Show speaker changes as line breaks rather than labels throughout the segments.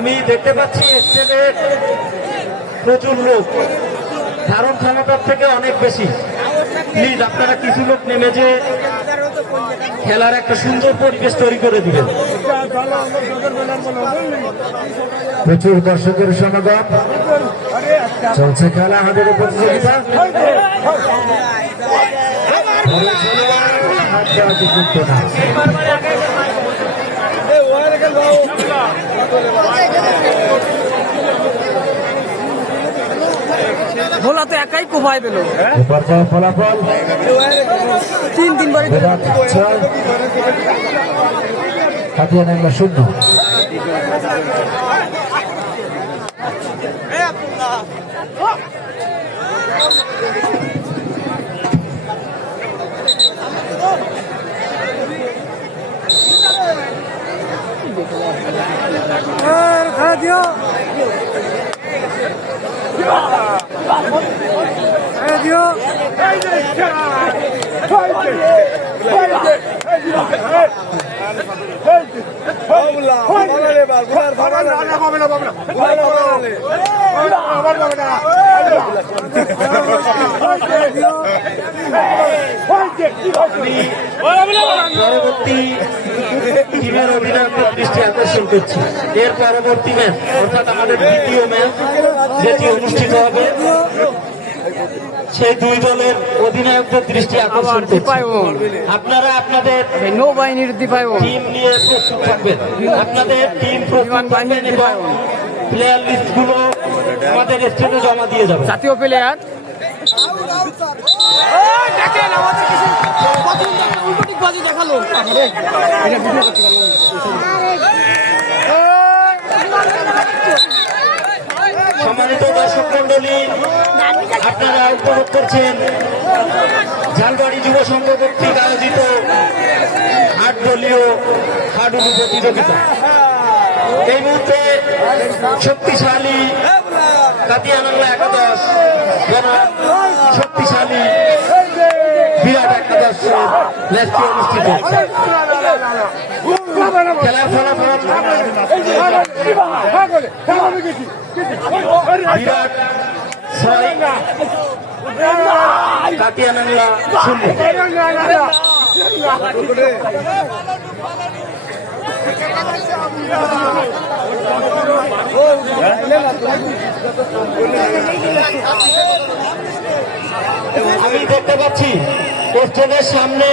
আমি দেখতে পাচ্ছি প্রচুর লোক। ধারণ ক্ষমতার থেকে অনেক বেশি। প্লিজ আপনারা কিছু লোক নেমে যে খেলার একটা সুন্দর পরিবেশ তৈরি করে দিবেন।
প্রচুর দর্শকের সমাগম। চলছে খেলা আমাদের প্রতিযোগিতা। না।
ভোলা তো একাই কোপায় পেল।
ফলাফল।
তিন
কাটিয়ে নেমে শূন্য।
খেলা দিও দিও
পরবর্তী টিমের অধিনায়কের দৃষ্টি আকর্ষণ করছি। এর পরবর্তী ম্যাচ অর্থাৎ আমাদের দ্বিতীয় ম্যাচ যেটি অনুষ্ঠিত হবে সেই দুই দলের অধিনায়কদের দৃষ্টি আকর্ষণ আপনারা আপনাদের
নৌবাহিনীর
টিম নিয়ে প্রস্তুত থাকবেন। আপনাদের টিম প্রস্তুত থাকবেন এবং প্লেয়ার লিস্টগুলো আমাদের স্টেজে জমা দিয়ে যাবেন
জাতীয় প্লেয়ার বাজি দেখাল।
সম্মানিত দর্শক মন্ডলী আপনারা উপভোগ করছেন ঝালবাড়ি যুব সংঘ কর্তৃক আয়োজিত আট দলীয় হাডুডু প্রতিযোগিতা। এই মুহূর্তে শক্তিশালী কাতিয়ানাংলা একাদশ শক্তিশালী বিরাট একাদশের ম্যাচটি অনুষ্ঠিত। খেলার ফলাফল? বিরাট ছয় কাতিয়ানাংলা শূন্য। আমি দেখতে পাচ্ছি স্টেজের সামনে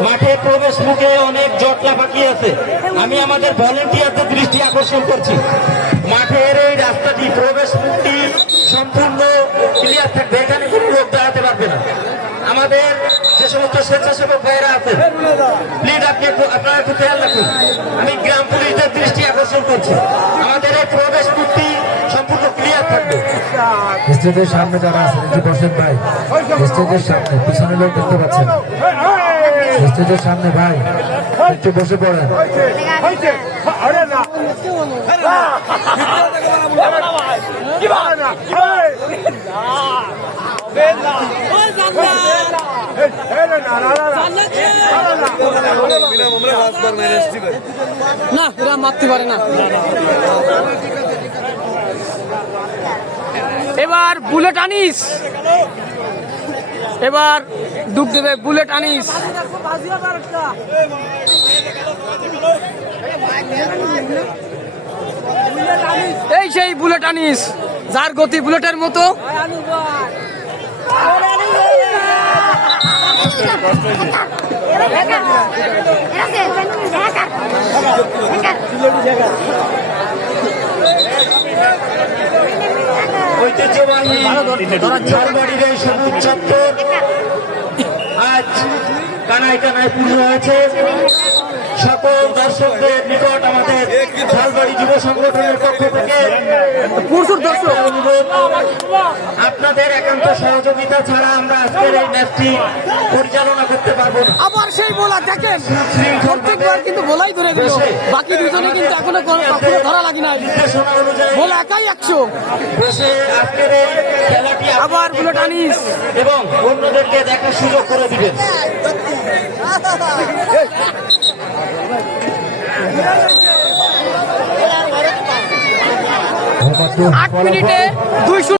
মাঠে প্রবেশ মুখে অনেক জটলা পাখি আছে। আমি আমাদের ভলেন্টিয়ারদের দৃষ্টি আকর্ষণ করছি। মাঠের এই রাস্তাটি প্রবেশ মুখটি সম্পূর্ণ ক্লিয়ার থাকবে। এখানে কোনো লোক দাঁড়াতে পারবে না। আমাদের যে সমস্ত স্বেচ্ছাসেবক ভাইয়েরা আছেন প্লিজ আপনি একটু- আপনারা একটু খেয়াল রাখুন। আমি গ্রাম পুলিশদের দৃষ্টি আকর্ষণ করছি। আমাদের এই প্রবেশ মুখটি সম্পূর্ণ
স্টেজের সামনে যারা আছেন একটু বসেন ভাই, স্টেজের সামনে, পিছনে লোক দেখতে পাচ্ছেন। স্টেজের সামনে ভাই, একটু বসে পড়েন।
না এরা মারতে পারে না। এবার বুলেট আনিস। এবার ডুব দেবে বুলেট আনিস। এই সেই বুলেট আনিস, যার গতি বুলেটের মতো।
ঝালবাড়ির এই সবুজ চত্বর আজ কানায় কানায় পূর্ণ হয়েছে সকল দর্শকদের নিকট আমাদের ঝালবাড়ি যুব সংগঠনের পক্ষ থেকে
প্রচুর দর্শক।
অনুরোধ। আপনাদের একান্ত সহযোগিতা ছাড়া আমরা আজকের এই ম্যাচটি পরিচালনা করতে পারব না।
আবার সেই বোলা দেখেন প্রত্যেকবার কিন্তু বোলাই ধরে দিল বাকি দুজনে কিন্তু এখনও কখনো ধরা লাগি নাই। বোলা একাই একশো।
আজকের এই খেলাটি
আবার বুলেট আনিস
এবং অন্যদেরকে দেখার সুযোগ করে দিবেন।
আট মিনিটে দুইশো